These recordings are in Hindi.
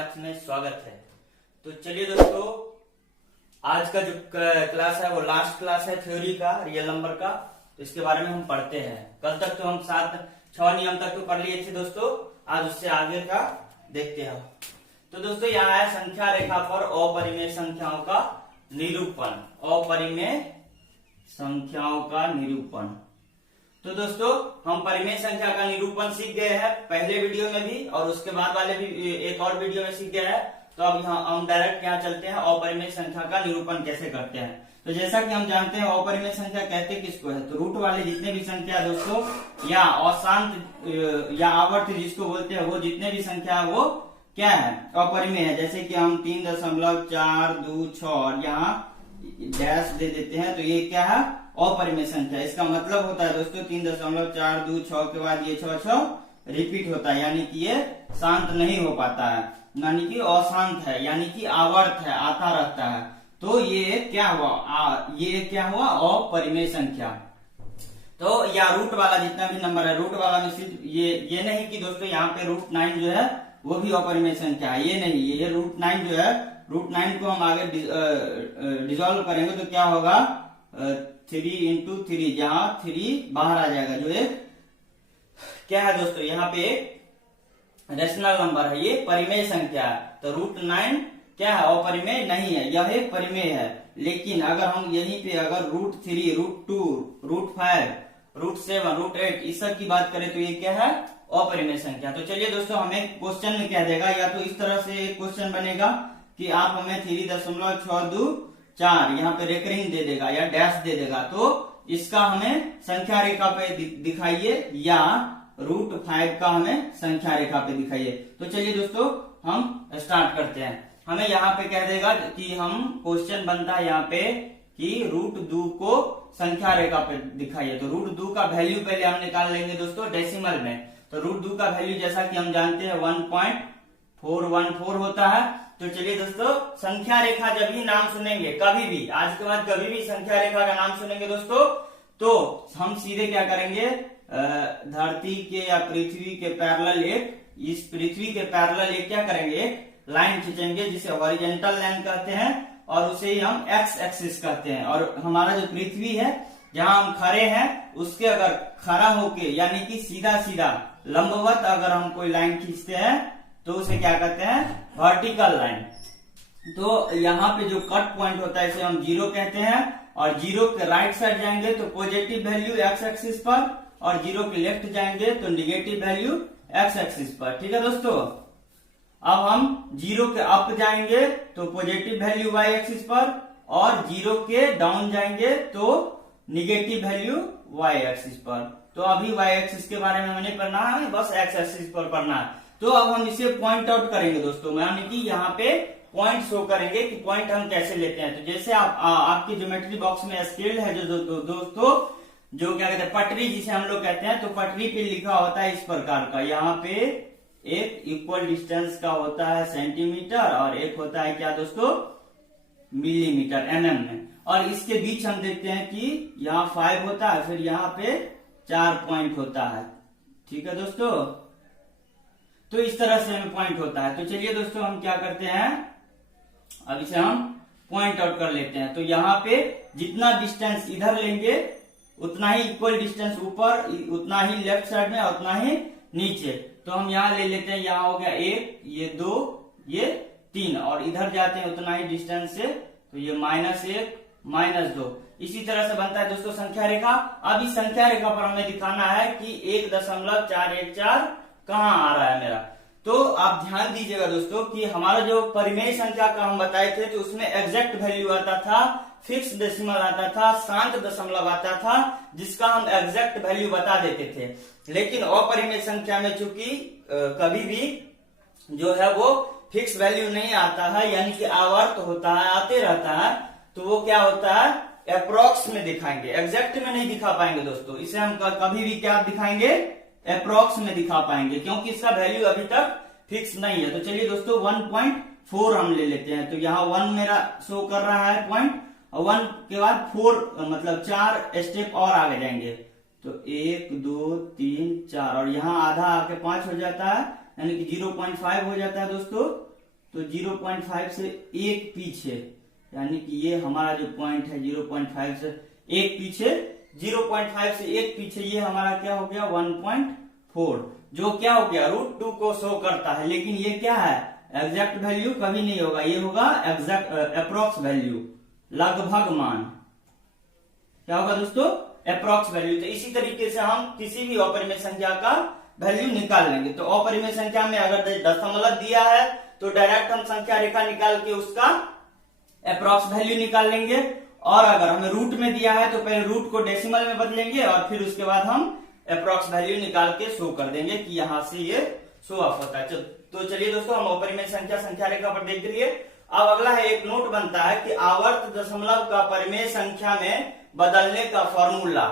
मैथ्स में स्वागत है। तो चलिए दोस्तों, आज का जो क्लास है वो लास्ट क्लास है थ्योरी का, रियल नंबर का। तो इसके बारे में हम पढ़ते हैं। कल तक तो हम 6 नियम तक तो पढ़ लिए थे दोस्तों, आज उससे आगे का देखते हैं। तो दोस्तों यहाँ है संख्या रेखा पर अपरिमेय संख्याओं का निरूपण। अपरिमेय संख्याओं का निरूपण। तो दोस्तों हम परिमेय संख्या का निरूपण सीख गए हैं पहले वीडियो में भी, और उसके बाद वाले भी एक और वीडियो में सीख गए हैं। तो अब हम डायरेक्ट यहाँ चलते हैं, अपरिमेय संख्या का निरूपण कैसे करते हैं। तो जैसा कि हम जानते हैं अपरिमेय संख्या कहते किसको है, तो रूट वाले जितने भी संख्या दोस्तों, या अशांत या आवर्त जिसको बोलते हैं, वो जितने भी संख्या है वो क्या है, अपरिमेय है। जैसे कि हम 3.426 और यहाँ डैश दे देते हैं, तो ये क्या है, अपरिमेय संख्या। इसका मतलब होता है दोस्तों 3.426 के बाद ये 6 रिपीट होता है, यानी कि ये शांत नहीं हो पाता है, यानी कि अशांत है, यानी कि आवर्त है, आता रहता है। तो ये क्या हुआ, ये क्या हुआ, अपरिमेय संख्या। तो या रूट वाला जितना भी नंबर है, रूट वाला में सिर्फ ये नहीं कि दोस्तों यहाँ पे √9 जो है वो भी अपरिमेय संख्या है, ये नहीं, ये √9 जो है, √9 को हम आगे डिसॉल्व करेंगे तो क्या होगा, 3 into 3, जहां 3 बाहर आ जाएगा, जो एक क्या है दोस्तों, यहाँ पे रेशनल नंबर है, ये परिमेय संख्या है। तो √9 क्या है, अपरिमेय नहीं है, यह एक परिमेय है। लेकिन अगर हम यहीं पे अगर √3, √2, √5, √7, √8 इस सब की बात करें तो ये क्या है, अपरिमेय संख्या। तो चलिए दोस्तों, हमें क्वेश्चन में क्या देगा, या तो इस तरह से एक क्वेश्चन बनेगा कि आप हमें 3.624 यहाँ पे रेकरिंग दे देगा या डैश दे देगा, तो इसका हमें संख्या रेखा पे दिखाइए, या √5 का हमें संख्या रेखा पे दिखाइए। तो चलिए दोस्तों हम स्टार्ट करते हैं। हमें यहाँ पे कह देगा कि हम क्वेश्चन बनता है यहाँ पे कि √2 को संख्या रेखा पे दिखाइए। तो √2 का वैल्यू पहले हम निकाल लेंगे दोस्तों डेसिमल में। तो √2 का वैल्यू जैसा कि हम जानते हैं 1.414 होता है। तो चलिए दोस्तों, संख्या रेखा जब भी नाम सुनेंगे, कभी भी, आज के बाद कभी भी संख्या रेखा का नाम सुनेंगे दोस्तों, तो हम सीधे क्या करेंगे, धरती के या पृथ्वी के पैरेलल इस पृथ्वी के पैरेलल क्या करेंगे, लाइन खींचेंगे, जिसे हॉरिजॉन्टल लाइन कहते हैं, और उसे ही हम एक्स एक्सिस कहते हैं। और हमारा जो पृथ्वी है जहां हम खड़े हैं, उसके अगर खड़ा होके यानी कि सीधा सीधा लंबवत अगर हम कोई लाइन खींचते हैं तो उसे क्या कहते हैं, वर्टिकल लाइन। तो यहाँ पे जो कट पॉइंट होता है इसे हम 0 कहते हैं, और 0 के राइट साइड जाएंगे तो पॉजिटिव वैल्यू एक्स एक्सिस पर, और 0 के लेफ्ट जाएंगे तो निगेटिव वैल्यू एक्स एक्सिस पर। ठीक है दोस्तों, अब हम 0 के अप जाएंगे तो पॉजिटिव वैल्यू वाई एक्सिस पर, और 0 के डाउन जाएंगे तो निगेटिव वैल्यू वाई एक्सिस पर। तो अभी वाई एक्सिस के बारे में हमें पढ़ना है, बस एक्स एक्सिस पर पढ़ना है। तो अब हम इसे पॉइंट आउट करेंगे दोस्तों, यानी कि यहाँ पे पॉइंट शो करेंगे कि पॉइंट हम कैसे लेते हैं। तो जैसे आपकी ज्योमेट्री बॉक्स में स्केल है जो दोस्तों, जो क्या कहते हैं, पटरी जिसे हम लोग कहते हैं, तो पटरी पे लिखा होता है इस प्रकार का, यहाँ पे एक इक्वल डिस्टेंस का होता है सेंटीमीटर, और एक होता है क्या दोस्तों, मिलीमीटर, mm में। और इसके बीच हम देखते हैं कि यहाँ 5 होता है, फिर यहाँ पे 4 पॉइंट होता है। ठीक है दोस्तों, तो इस तरह से हमें पॉइंट होता है। तो चलिए दोस्तों हम क्या करते हैं, अब इसे हम पॉइंट आउट कर लेते हैं। तो यहाँ पे जितना डिस्टेंस इधर लेंगे उतना ही इक्वल डिस्टेंस ऊपर, उतना ही लेफ्ट साइड में, उतना ही नीचे। तो हम यहाँ ले लेते हैं, यहाँ हो गया 1, ये 2, ये 3, और इधर जाते हैं उतना ही डिस्टेंस से, तो ये -1, -2। इसी तरह से बनता है दोस्तों संख्या रेखा। अब इस संख्या रेखा पर हमें दिखाना है कि 1.414 कहाँ आ रहा है मेरा। तो आप ध्यान दीजिएगा दोस्तों कि हमारा जो परिमेय संख्या का हम बताए थे, तो उसमें एग्जैक्ट वैल्यू आता था, फिक्स डेसिमल आता था, शांत दशमलव आता था, जिसका हम एग्जैक्ट वैल्यू बता देते थे। लेकिन अपरिमेय संख्या में चूंकि कभी भी जो है वो फिक्स वैल्यू नहीं आता है, यानी कि आवर्त होता है, आते रहता है, तो वो क्या होता है, अप्रोक्स में दिखाएंगे, एग्जैक्ट में नहीं दिखा पाएंगे दोस्तों। इसे हम कभी भी क्या दिखाएंगे, अप्रोक्स में दिखा पाएंगे, क्योंकि इसका वैल्यू अभी तक फिक्स नहीं है। तो चलिए दोस्तों 1.4 हम ले लेते हैं। तो यहाँ 1 मेरा शो कर रहा है पॉइंट, और 1 के बाद 4 मतलब 4 स्टेप और आगे जाएंगे, तो 1 2 3 4, और यहाँ आधा आके 5 हो जाता है, यानी कि 0.5 हो जाता है दोस्तों। तो 0.5 से एक पीछे, यानी कि ये हमारा जो पॉइंट है 0.5 से एक पीछे, 0.5 से एक पीछे ये हमारा क्या हो गया 1.4, जो क्या हो गया √2 को शो करता है। लेकिन ये क्या है एग्जैक्ट वैल्यू कभी नहीं होगा, ये होगा एग्जैक्ट अप्रोक्स वैल्यू, लगभग मान। क्या होगा दोस्तों अप्रोक्स वैल्यू। तो इसी तरीके से हम किसी भी अपरिमेय संख्या का वैल्यू निकाल लेंगे। तो अपरिमेय संख्या में अगर दशमलव दिया है तो डायरेक्ट हम संख्या रेखा निकाल के उसका अप्रोक्स वैल्यू निकाल लेंगे, और अगर हमें रूट में दिया है तो पहले रूट को डेसिमल में बदलेंगे और फिर उसके बाद हम अप्रोक्स वैल्यू निकाल के शो कर देंगे कि यहां से ये शो ऑफ होता है। तो चलिए दोस्तों हम अपरिमेय संख्या रेखा पर देख लिए। अब अगला है एक नोट बनता है कि आवर्त दशमलव का परिमेय संख्या में बदलने का फॉर्मूला।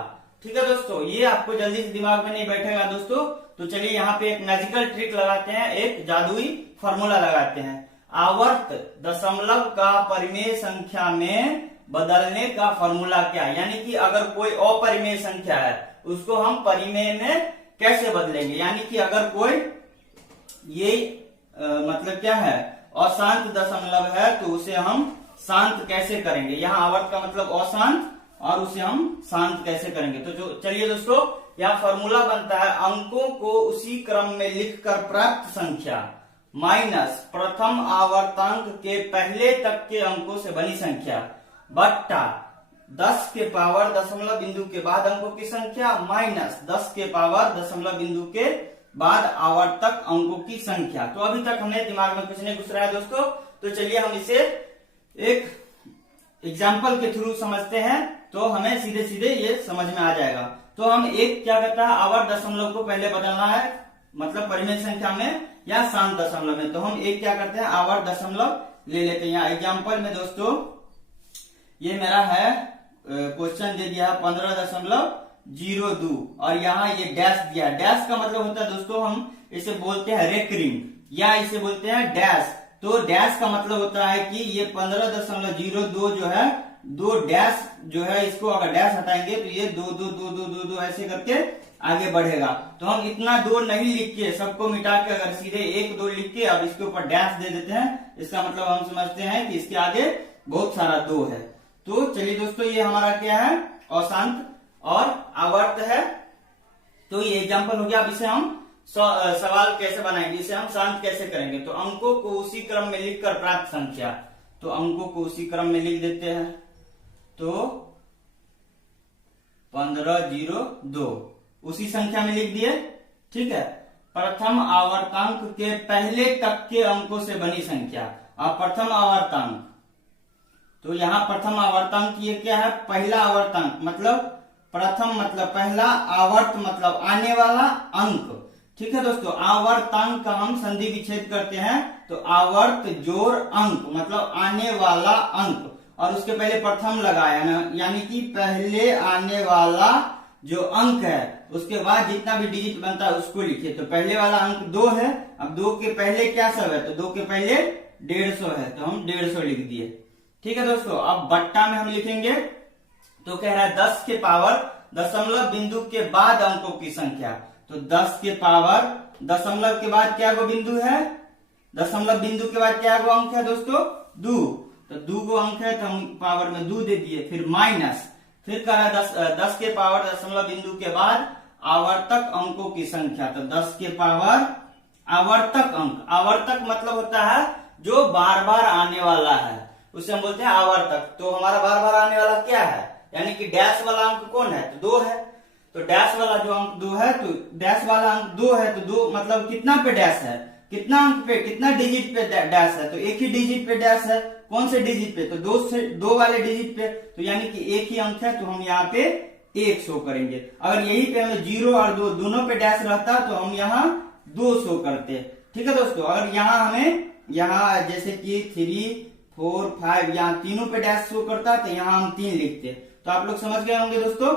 ठीक है दोस्तों, ये आपको जल्दी से दिमाग में नहीं बैठेगा दोस्तों। तो चलिए यहाँ पे एक मैजिकल ट्रिक लगाते हैं, एक जादुई फॉर्मूला लगाते हैं। आवर्त दशमलव का परिमेय संख्या में बदलने का फॉर्मूला क्या है, यानी कि अगर कोई अपरिमेय संख्या है उसको हम परिमेय में कैसे बदलेंगे। यानी कि अगर कोई ये मतलब क्या है अशांत दशमलव है तो उसे हम शांत कैसे करेंगे। यहाँ आवर्त का मतलब अशांत और उसे हम शांत कैसे करेंगे। तो जो चलिए दोस्तों यहाँ फॉर्मूला बनता है अंकों को उसी क्रम में लिखकर प्राप्त संख्या माइनस प्रथम आवर्तांक के पहले तक के अंकों से बनी संख्या बट्टा 10 के पावर दशमलव बिंदु के बाद अंकों की संख्या माइनस 10 के पावर दशमलव बिंदु के बाद आवर्तक अंकों की संख्या। तो अभी तक हमने दिमाग में कुछ नहीं घुस रहा है दोस्तों। तो चलिए हम इसे एक एग्जाम्पल के थ्रू समझते हैं तो हमें सीधे सीधे ये समझ में आ जाएगा। तो हम एक क्या कहता है आवर्त दशमलव को पहले बदलना है, मतलब परिमेय संख्या में या शांत दशमलव में। तो हम एक क्या करते हैं आवर्त दशमलव ले लेते हैं। यहाँ एग्जाम्पल में दोस्तों ये मेरा है क्वेश्चन दे दिया है 15.02 और यहाँ ये डैश दिया। डैश का मतलब होता है दोस्तों हम इसे बोलते हैं रेकरिंग या इसे बोलते हैं डैश। तो डैश का मतलब होता है कि ये 15.02 जो है दो डैश जो है इसको अगर डैश हटाएंगे तो ये 2 ऐसे करके आगे बढ़ेगा। तो हम इतना 2 नहीं लिख के सबको मिटा के अगर सीधे 1 2 लिख के अब इसके ऊपर डैश दे देते हैं, इसका मतलब हम समझते हैं कि इसके आगे बहुत सारा 2 है। तो चलिए दोस्तों ये हमारा क्या है अशांत और आवर्त है। तो ये एग्जाम्पल हो गया। अब इसे हम सवाल कैसे बनाएंगे, इसे हम शांत कैसे करेंगे। तो अंकों को उसी क्रम में लिखकर प्राप्त संख्या, तो अंकों को उसी क्रम में लिख देते हैं। तो 15.02 उसी संख्या में लिख दिए। ठीक है, प्रथम आवर्तांक के पहले तक के अंकों से बनी संख्या। अब प्रथम आवर्तांक, तो यहाँ प्रथम आवर्तांक ये क्या है पहला आवर्तांक, मतलब प्रथम मतलब पहला, आवर्त मतलब आने वाला अंक। ठीक है दोस्तों, आवर्तांक का हम संधि विच्छेद करते हैं तो आवर्त जोड़ अंक मतलब आने वाला अंक, और उसके पहले प्रथम लगाया ना, यानी कि पहले आने वाला जो अंक है उसके बाद जितना भी डिजिट बनता है उसको लिखिए। तो पहले वाला अंक 2 है, अब 2 के पहले क्या सब है, तो 2 के पहले 150 है, तो हम 150 लिख दिए। ठीक है दोस्तों, अब बट्टा में हम लिखेंगे तो कह रहा है 10 के पावर दशमलव बिंदु के बाद अंकों की संख्या। तो 10 के पावर दशमलव के बाद क्या गो बिंदु है, दशमलव बिंदु के बाद क्या गो अंक है दोस्तों 2, तो 2 गो अंक है तो हम पावर में 2 दे दिए। फिर माइनस, फिर कह रहा है 10 के पावर दशमलव बिंदु के बाद आवर्तक अंकों की संख्या। तो 10 के पावर आवर्तक अंक, आवर्तक मतलब होता है जो बार बार आने वाला है, उसे हम बोलते हैं आवर्तक। तो हमारा बार बार आने वाला क्या है, यानी कि डैश वाला अंक कौन है, तो 2 है। तो डैश वाला जो अंक 2 है, तो डैश वाला अंक 2 है, तो 2 मतलब कितना पे डैश है, कितना अंक पे, कितना डिजिट पे डैश है, तो एक ही डिजिट पे डैश है। कौन से डिजिट पे, तो 2 वाले डिजिट पे, तो यानी कि एक ही अंक है, तो हम यहाँ पे 1 शो करेंगे। अगर यही पे हमें 0 और 2 दोनों पे डैश रहता तो हम यहाँ 2 शो करते। ठीक है दोस्तों, अगर यहाँ हमें यहाँ जैसे कि 3 4 5 यहाँ तीनों पे डैश शो करता तो यहाँ हम 3 लिखते। तो आप लोग समझ गए होंगे दोस्तों।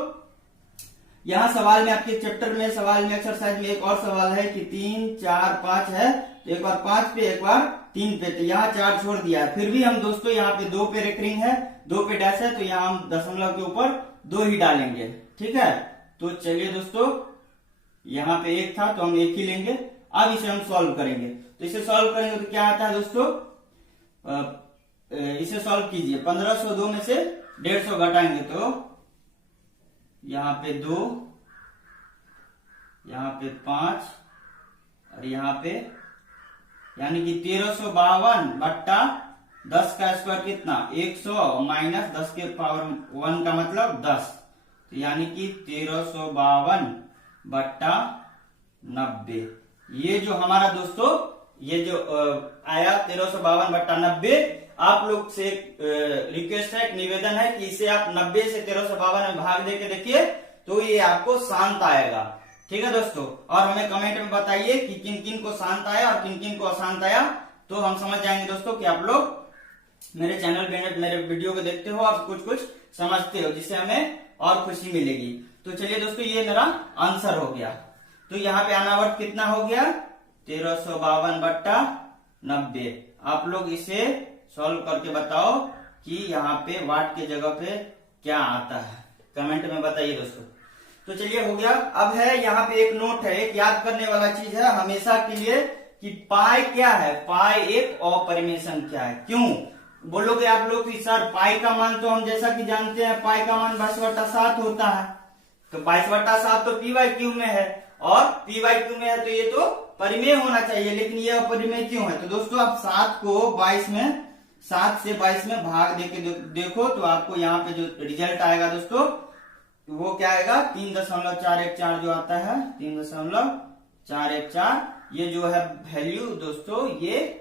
यहाँ सवाल में आपके चैप्टर में सवाल में एक्सरसाइज में एक और सवाल है कि 3 4 5 है, तो एक बार 5 पे एक बार 3 पे, तो यहाँ 4 छोड़ दिया। फिर भी हम दोस्तों यहाँ पे 2 पे रेकरिंग है, 2 पे डैश है, तो यहाँ हम दशमलव के ऊपर 2 ही डालेंगे। ठीक है, तो चलिए दोस्तों यहाँ पे 1 था तो हम 1 ही लेंगे। अब इसे हम सॉल्व करेंगे, तो इसे सॉल्व करेंगे तो क्या आता है दोस्तों इसे सॉल्व कीजिए। 1502 में से 150 घटाएंगे तो यहाँ पे 2, यहाँ पे 5 और यहाँ पे यानी कि 1352 बट्टा 10 का स्क्वायर कितना 100 माइनस 10 के पावर 1 का मतलब 10, तो यानी कि 1352 बट्टा 90। ये जो हमारा दोस्तों ये जो आया 1352 बट्टा 90, आप लोग से रिक्वेस्ट है, एक निवेदन है कि इसे आप 90 से 1352 में भाग दे के देखिए तो ये आपको शांत आएगा। ठीक है दोस्तों, और हमें कमेंट में बताइए कि किन किन को शांत आया और किन किन को अशांत आया, तो हम समझ जाएंगे दोस्तों कि आप लोग मेरे चैनल पे मेरे वीडियो को देखते हो, आप कुछ कुछ समझते हो, जिससे हमें और खुशी मिलेगी। तो चलिए दोस्तों, ये मेरा आंसर हो गया। तो यहाँ पे अनावर्त कितना हो गया 1352 बट्टा 90। आप लोग इसे सॉल्व करके बताओ कि यहाँ पे वाट के जगह पे क्या आता है, कमेंट में बताइए दोस्तों। तो चलिए हो गया। अब है यहाँ पे एक नोट है, एक याद करने वाला चीज है हमेशा के लिए कि पाई क्या है। पाई एक अपरिमेय संख्या है। क्यों बोलोगे आप लोग कि सर पाई का मान तो हम जैसा कि जानते हैं पाई का मान 22/7 होता है, तो 22/7 तो पी वाई क्यू में है और पी वाई क्यू में है, तो ये तो परिमेय होना चाहिए, लेकिन ये अपरिमेय क्यों है। तो दोस्तों आप 7 से 22 में भाग देके देखो तो आपको यहाँ पे जो रिजल्ट आएगा दोस्तों वो क्या आएगा 3.414 जो आता है 3.414। ये जो है वैल्यू दोस्तों ये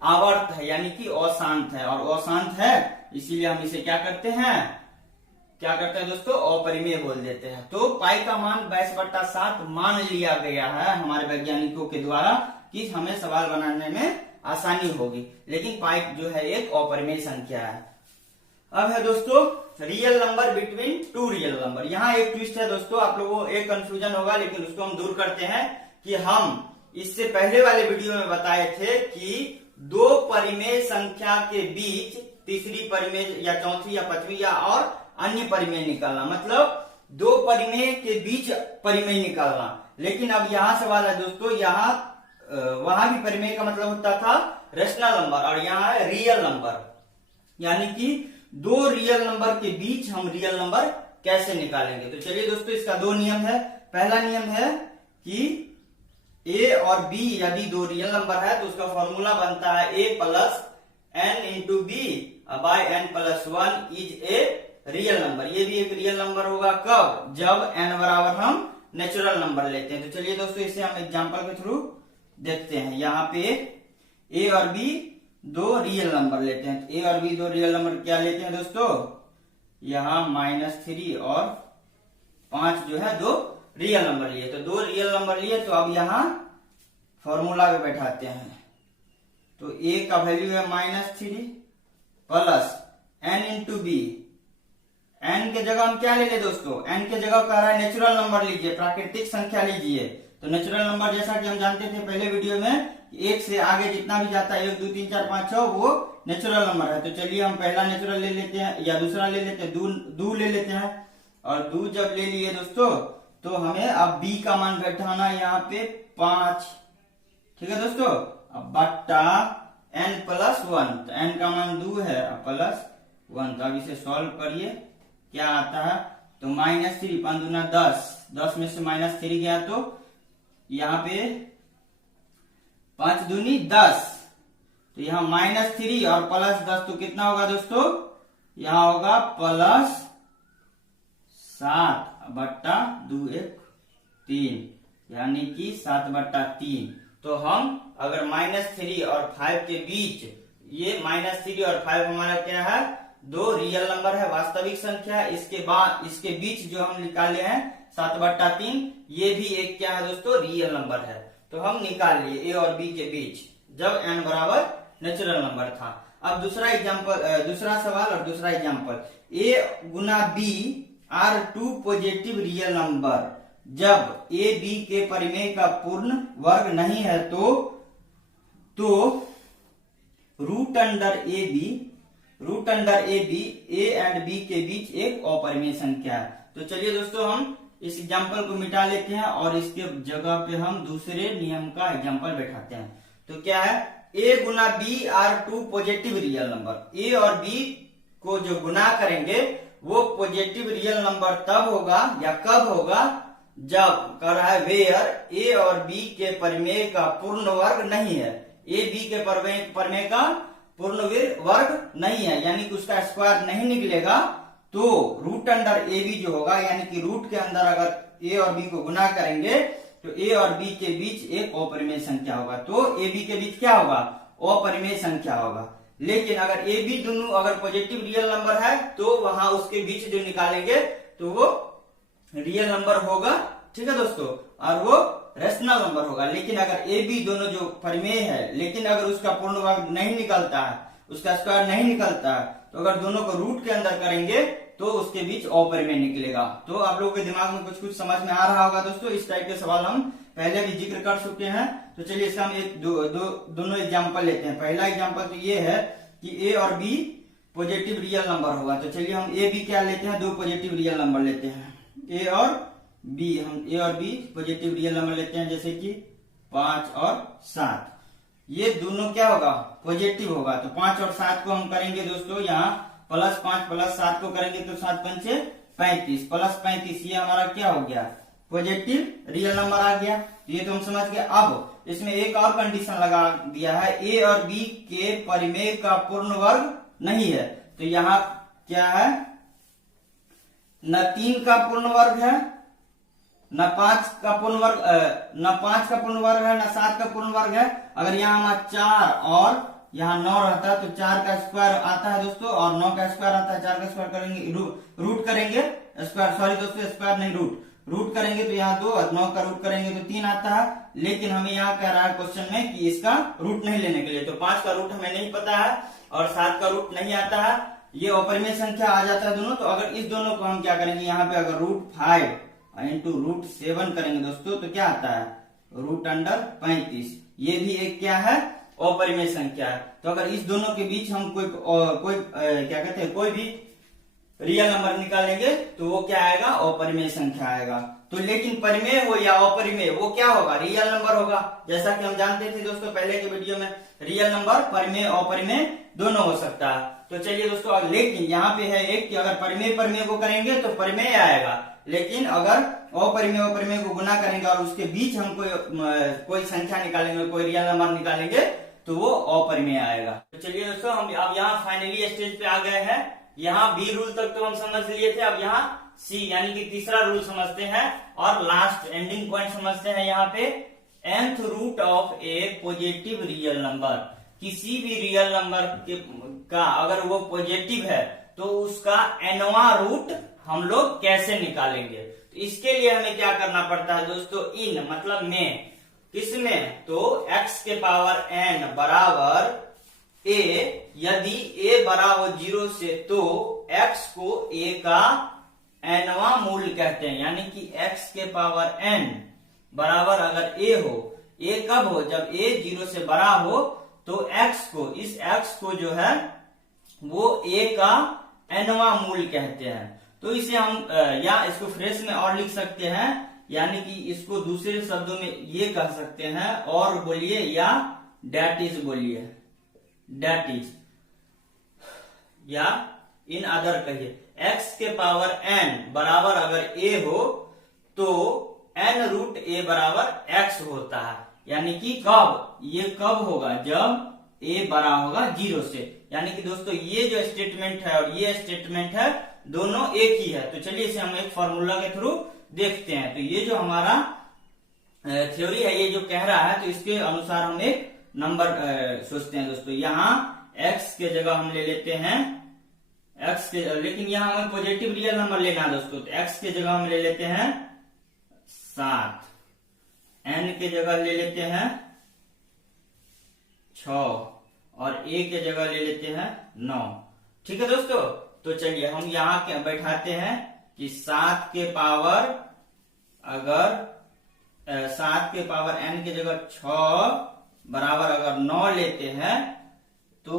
आवर्त है, यानी कि अशांत है, और अशांत है इसीलिए हम इसे क्या करते हैं दोस्तों अपरिमेय बोल देते हैं। तो पाई का मान 22/7 मान लिया गया है हमारे वैज्ञानिकों के द्वारा कि हमें सवाल बनाने में आसानी होगी, लेकिन पाई जो है एक अपरिमेय संख्या है। अब है दोस्तों real number between two real number. यहाँ एक ट्विस्ट है दोस्तों, आप लोगों को एक कंफ्यूजन होगा, लेकिन उसको हम दूर करते हैं कि हम इससे पहले वाले वीडियो में बताए थे कि दो परिमेय संख्या के बीच तीसरी परिमेय या चौथी या पांचवी या और अन्य परिमेय निकालना, मतलब दो परिमेय के बीच परिमेय निकालना। लेकिन अब यहाँ सवाल है दोस्तों, यहाँ वहां भी परिमेय का मतलब होता था रेशनल नंबर, और यहाँ है रियल नंबर, यानी कि दो रियल नंबर के बीच हम रियल नंबर कैसे निकालेंगे। तो चलिए दोस्तों इसका दो नियम है। पहला नियम है कि ए और बी यदि दो रियल नंबर है तो उसका फॉर्मूला बनता है a plus n into b by n plus 1 is a real number. ये भी एक रियल नंबर होगा कब, जब n बराबर हम नेचुरल नंबर लेते हैं। तो चलिए दोस्तों इसे हम एग्जांपल के थ्रू देखते हैं। यहाँ पे a और b दो रियल नंबर लेते हैं। तो a और b दो रियल नंबर क्या लेते हैं दोस्तों, यहाँ -3 और 5 जो है दो रियल नंबर लिए। तो दो रियल नंबर लिए, तो अब यहाँ फॉर्मूला में बैठाते हैं। तो a का वैल्यू है -3 plus n into b. n के जगह हम क्या ले ले दोस्तों, n के जगह कह रहा है नेचुरल नंबर लीजिए, प्राकृतिक संख्या लीजिए। तो नेचुरल नंबर जैसा कि हम जानते थे पहले वीडियो में, एक से आगे जितना भी जाता है 1 2 3 4 5 6 वो नेचुरल नंबर है। तो चलिए हम पहला नेचुरल ले लेते हैं या दूसरा ले लेते हैं, दो ले लेते हैं। और दो जब ले लिए दोस्तों तो हमें अब b का मान बैठाना है यहाँ पे 5। ठीक है दोस्तों, अब बट्टा n प्लस 1, तो n का मान 2 है प्लस 1। तो अब इसे सॉल्व करिए, क्या आता है तो -3 5 दूना 10, 10 में से -3 गया तो यहाँ पे 5 दूनी 10, तो यहाँ -3 और प्लस 10 तो कितना होगा दोस्तों, यहाँ होगा प्लस 7 बट्टा 2 1 3, यानी कि 7/3। तो हम अगर -3 और 5 के बीच, ये -3 और 5 हमारा क्या है, दो रियल नंबर है, वास्तविक संख्या। इसके बाद इसके बीच जो हम निकाले हैं 7/3, ये भी एक क्या है दोस्तों रियल नंबर है। तो हम निकाल लिए a और b के बीच जब n बराबर नेचुरल नंबर था। अब दूसरा एग्जांपल, दूसरा सवाल और दूसरा एग्जांपल, a गुना b are two positive real number जब a b के परिमेय का पूर्ण वर्ग नहीं है तो root under a b a and b के बीच एक अपरिमेय संख्या है। तो चलिए दोस्तों हम इस एग्जांपल को मिटा लेते हैं और इसके जगह पे हम दूसरे नियम का एग्जांपल बैठाते हैं। तो क्या है, ए गुना B are two positive real number. A और बी को जो गुना करेंगे वो पॉजिटिव रियल नंबर तब होगा या कब होगा, जब कर रहा है वेयर ए और बी के परिमेय का पूर्ण वर्ग नहीं है। ए बी के परिमेय का पूर्ण वर्ग नहीं है, यानी कि उसका स्क्वायर नहीं निकलेगा, तो रूट अंडर ए बी जो होगा, यानी कि रूट के अंदर अगर ए और बी को गुना करेंगे तो ए और बी के बीच एक अपरिमेय संख्या होगा। तो ए बी के बीच क्या होगा, अपरिमेय संख्या होगा। लेकिन अगर ए बी दोनों अगर पॉजिटिव रियल नंबर है तो वहां उसके बीच जो निकालेंगे तो वो रियल नंबर होगा, ठीक है दोस्तों, और वो रेशनल नंबर होगा। लेकिन अगर ए बी दोनों जो परिमेय है, लेकिन अगर उसका पूर्ण वर्ग नहीं निकलता है, उसका स्क्वायर नहीं निकलता है, तो अगर दोनों को रूट के अंदर करेंगे तो उसके बीच अपरिमेय निकलेगा। तो आप लोगों के दिमाग में कुछ कुछ समझ में आ रहा होगा दोस्तों। इस टाइप के सवाल हम पहले भी जिक्र कर चुके हैं। तो चलिए इसका हम एक दोनों एग्जाम्पल लेते हैं। पहला एग्जाम्पल तो ये है कि ए और बी पॉजिटिव रियल नंबर होगा। तो चलिए हम ए बी क्या लेते हैं, दो पॉजिटिव रियल नंबर लेते हैं, ए और बी। हम ए और बी पॉजिटिव रियल नंबर लेते हैं, जैसे कि 5 और 7। ये दोनों क्या होगा, पॉजिटिव होगा। तो 5 और 7 को हम करेंगे दोस्तों, यहाँ +5 + 7 को करेंगे तो 7 × 5 = 35 + 35, ये हमारा क्या हो गया, पॉजिटिव रियल नंबर आ गया। ये तो हम समझ गए। अब इसमें एक और कंडीशन लगा दिया है, ए और बी के परिमेय का पूर्ण वर्ग नहीं है। तो यहाँ क्या है, न 3 का पूर्ण वर्ग है, न 5 का पूर्ण वर्ग, न 5 का पूर्ण वर्ग है, न 7 का पूर्ण वर्ग है। अगर यहाँ हमारा 4 और यहाँ 9 रहता है तो 4 का स्क्वायर आता है दोस्तों, और 9 का स्क्वायर आता है। 4 का स्क्वायर करेंगे, रूट करेंगे, स्क्वायर सॉरी दोस्तों, स्क्वायर नहीं रूट करेंगे तो यहाँ 2, और 9 का रूट करेंगे तो 3 आता है। लेकिन हमें यहाँ कह रहा है क्वेश्चन में कि इसका रूट नहीं लेने के लिए, तो 5 का रूट हमें नहीं पता है और 7 का रूट नहीं आता है, ये अपरिमेय संख्या आ जाता है दोनों। तो अगर इस दोनों को हम क्या करेंगे, यहाँ पे अगर √5 × √7 करेंगे दोस्तों तो क्या आता है, √35। ये भी एक क्या है, अपरिमेय संख्या है। तो अगर इस दोनों के बीच हम क्या कहते हैं, कोई भी रियल नंबर निकालेंगे तो वो क्या आएगा, अपरिमेय संख्या आएगा। तो लेकिन परिमेय हो या अपरिमेय, वो क्या होगा, रियल नंबर होगा। जैसा कि हम जानते थे दोस्तों पहले के वीडियो में, रियल नंबर परिमेय अपरिमेय दोनों हो सकता है। तो चलिए दोस्तों, लेकिन यहाँ पे है एक कि अगर परिमेय को करेंगे तो परिमेय आएगा, लेकिन अगर अपरिमेय को गुना करेंगे और उसके बीच हम कोई संख्या निकालेंगे, कोई रियल नंबर निकालेंगे तो वो अपरिमेय आएगा। तो चलिए दोस्तों, हम अब यहाँ फाइनली स्टेज पे आ गए हैं। यहाँ बी रूल तक तो हम समझ लिए थे, अब यहाँ सी यानी कि तीसरा रूल समझते हैं और लास्ट एंडिंग पॉइंट समझते हैं। यहाँ पे nth root of a positive real number, किसी भी रियल नंबर का अगर वो पॉजिटिव है तो उसका nवां रूट हम लोग कैसे निकालेंगे। तो इसके लिए हमें क्या करना पड़ता है दोस्तों, इन मतलब में, किसमें, तो x के पावर n बराबर a, यदि a बड़ा हो 0 से तो x को a का nवां मूल कहते हैं। यानी कि x के पावर n बराबर अगर a हो, a कब हो, जब a 0 से बड़ा हो, तो x को, इस x को जो है वो a का nवां मूल कहते हैं। तो इसे हम या इसको फ्रेश में और लिख सकते हैं, यानी कि इसको दूसरे शब्दों में ये कह सकते हैं, और बोलिए या डेट इज बोलिए, डेट इज, या इन अदर कहिए। x के पावर n बराबर अगर a हो तो n√a बराबर x होता है। यानी कि कब, ये कब होगा, जब a बड़ा होगा 0 से। यानी कि दोस्तों ये जो स्टेटमेंट है और ये स्टेटमेंट है दोनों एक ही है। तो चलिए इसे हम एक फॉर्मूला के थ्रू देखते हैं। तो ये जो हमारा थ्योरी है, ये जो कह रहा है, तो इसके अनुसार हम एक नंबर सोचते हैं दोस्तों। यहाँ x के जगह हम ले लेते हैं x के, लेकिन यहाँ हमें पॉजिटिव रियल नंबर लेना है दोस्तों। तो x के जगह हम ले लेते हैं 7, n के जगह ले लेते हैं 6 और a के जगह ले लेते हैं 9। ठीक है दोस्तों, तो चलिए हम यहाँ के बैठाते हैं कि 7 के पावर, अगर 7 के पावर n के जगह 6 बराबर अगर 9 लेते हैं तो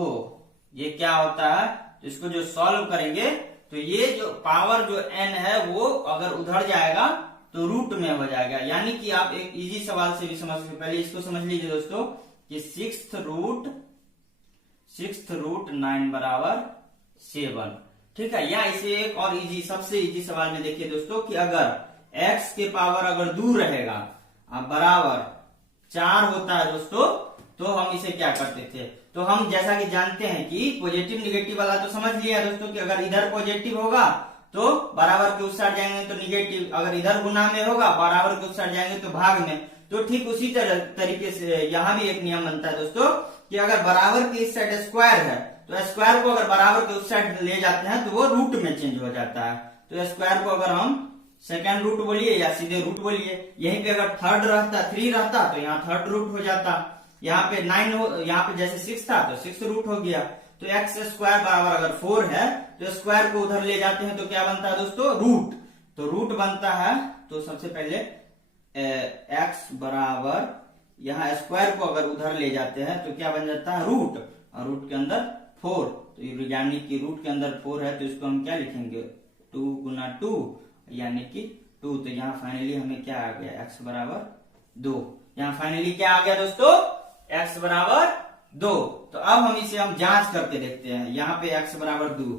ये क्या होता है, तो इसको जो सॉल्व करेंगे तो ये जो पावर जो n है वो अगर उधर जाएगा तो रूट में हो जाएगा। यानी कि आप एक इजी सवाल से भी समझ सकते, पहले इसको समझ लीजिए दोस्तों कि सिक्स्थ रूट 9 बराबर 7। ठीक है, या इसे एक और इजी, सबसे इजी सवाल में देखिए दोस्तों कि अगर x के पावर अगर 2 रहेगा अब बराबर 4 होता है दोस्तों, तो हम इसे क्या करते थे, तो हम जैसा कि जानते हैं कि पॉजिटिव निगेटिव वाला तो समझ लिया दोस्तों कि अगर इधर पॉजिटिव होगा तो बराबर के उस साइड जाएंगे तो निगेटिव, अगर इधर गुना में होगा बराबर के उस साइड जाएंगे तो भाग में। तो ठीक उसी तरीके से यहाँ भी एक नियम बनता है दोस्तों कि अगर बराबर के इस साइड स्क्वायर है तो स्क्वायर को अगर बराबर के उस साइड ले जाते हैं तो वो रूट में चेंज हो जाता है। तो स्क्वायर को अगर हम सेकेंड रूट बोलिए या सीधे रूट बोलिए, यहीं पे अगर थर्ड रहता 3 रहता तो यहाँ थर्ड रूट हो जाता, यहाँ पे 9 हो, यहाँ पे जैसे 6 था तो 6 रूट हो गया। तो एक्स स्क्वायर बराबर अगर 4 है तो स्क्वायर को उधर ले जाते हैं तो क्या बनता है दोस्तों, रूट। तो रूट बनता है, तो सबसे पहले एक्स बराबर यहाँ स्क्वायर को अगर उधर ले जाते हैं तो क्या बन जाता है, रूट, और रूट के अंदर 4, तो यानी कि रूट के अंदर 4 है तो इसको हम क्या लिखेंगे, 2 गुना 2 यानी कि 2। तो यहाँ फाइनली हमें क्या आ गया, एक्स बराबर 2। यहाँ फाइनली क्या आ गया दोस्तों, एक्स बराबर 2। तो अब हम इसे जांच करके देखते हैं, यहाँ पे एक्स बराबर 2,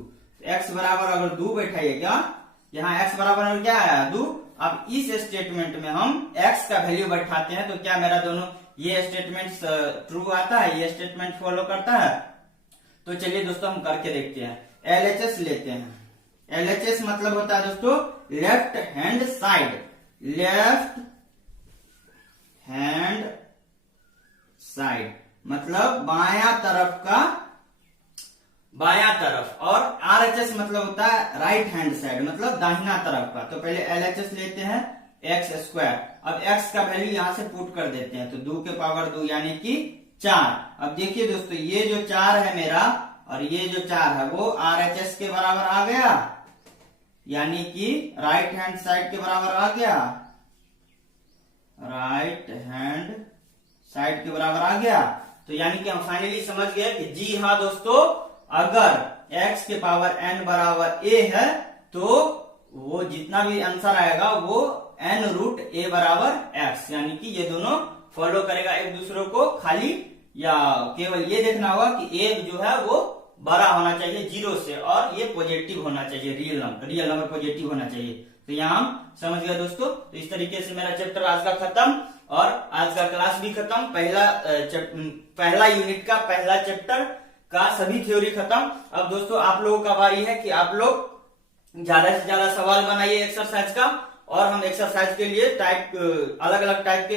एक्स बराबर अगर 2 बैठाइएगा, यहाँ एक्स बराबर क्या आया 2। अब इस स्टेटमेंट में हम x का वैल्यू बैठाते हैं तो क्या मेरा दोनों ये स्टेटमेंट ट्रू आता है, ये स्टेटमेंट फॉलो करता है। तो चलिए दोस्तों हम करके देखते हैं, LHS लेते हैं। LHS मतलब होता है दोस्तों left hand side, left hand side मतलब बायां तरफ का बायां तरफ, और RHS मतलब होता है राइट हैंड साइड मतलब दाहिना तरफ का। तो पहले LHS लेते हैं एक्स स्क्वायर, अब x का वैल्यू यहां से पुट कर देते हैं तो 2 के पावर 2 यानी कि 4। अब देखिए दोस्तों ये जो 4 है मेरा और ये जो 4 है वो RHS के बराबर आ गया, यानी कि राइट हैंड साइड के बराबर आ गया, राइट हैंड साइड के बराबर आ गया। तो यानी कि हम फाइनली समझ गए कि जी हाँ दोस्तों, अगर x के पावर n बराबर a है तो वो जितना भी आंसर आएगा वो n रूट a बराबर x, यानी कि ये दोनों फॉलो करेगा एक दूसरे को, खाली या केवल ये देखना होगा कि a जो है वो बड़ा होना चाहिए 0 से और ये पॉजिटिव होना चाहिए, रियल नंबर पॉजिटिव होना चाहिए। तो यहाँ हम समझ गए दोस्तों। तो इस तरीके से मेरा चैप्टर आज का खत्म और आज का क्लास भी खत्म, पहला यूनिट का पहला चैप्टर का सभी थ्योरी खत्म। अब दोस्तों आप लोगों का बारी है कि आप लोग ज्यादा से ज्यादा सवाल बनाइए एक्सरसाइज का, और हम एक्सरसाइज के लिए अलग अलग टाइप के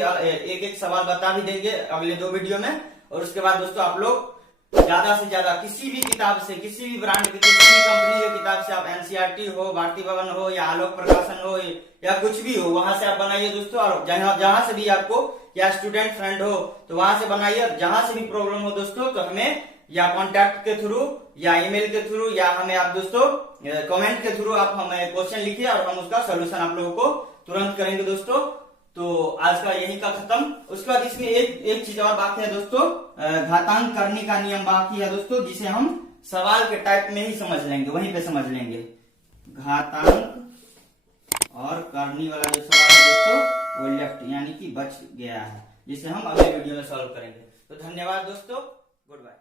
एक एक सवाल बता भी देंगे अगले 2 वीडियो में। और उसके बाद दोस्तों आप लोग ज्यादा से ज्यादा किसी भी किताब से, किसी भी ब्रांड की, किसी भी कंपनी की किताब से, आप NCERT हो, भारती भवन हो या आलोक प्रकाशन हो या कुछ भी हो, वहां से आप बनाइए दोस्तों। और जहां से भी आपको या स्टूडेंट फ्रेंड हो तो वहां से बनाइए। जहां से भी प्रॉब्लम हो दोस्तों तो हमें या कॉन्टैक्ट के थ्रू या ईमेल के थ्रू या हमें आप दोस्तों कमेंट के थ्रू आप हमें क्वेश्चन लिखिए और हम उसका सोल्यूशन आप लोगों को तुरंत करेंगे दोस्तों। तो आज का यही का खत्म। उसके बाद इसमें एक चीज और बाकी है दोस्तों, घातांक करने का नियम बाकी है दोस्तों, जिसे हम सवाल के टाइप में ही समझ लेंगे, वहीं पे समझ लेंगे। घातांक और करनी वाला जो सवाल है दोस्तों वो लेफ्ट यानी कि बच गया है, जिसे हम अगले वीडियो में सॉल्व करेंगे। तो धन्यवाद दोस्तों, गुड बाय।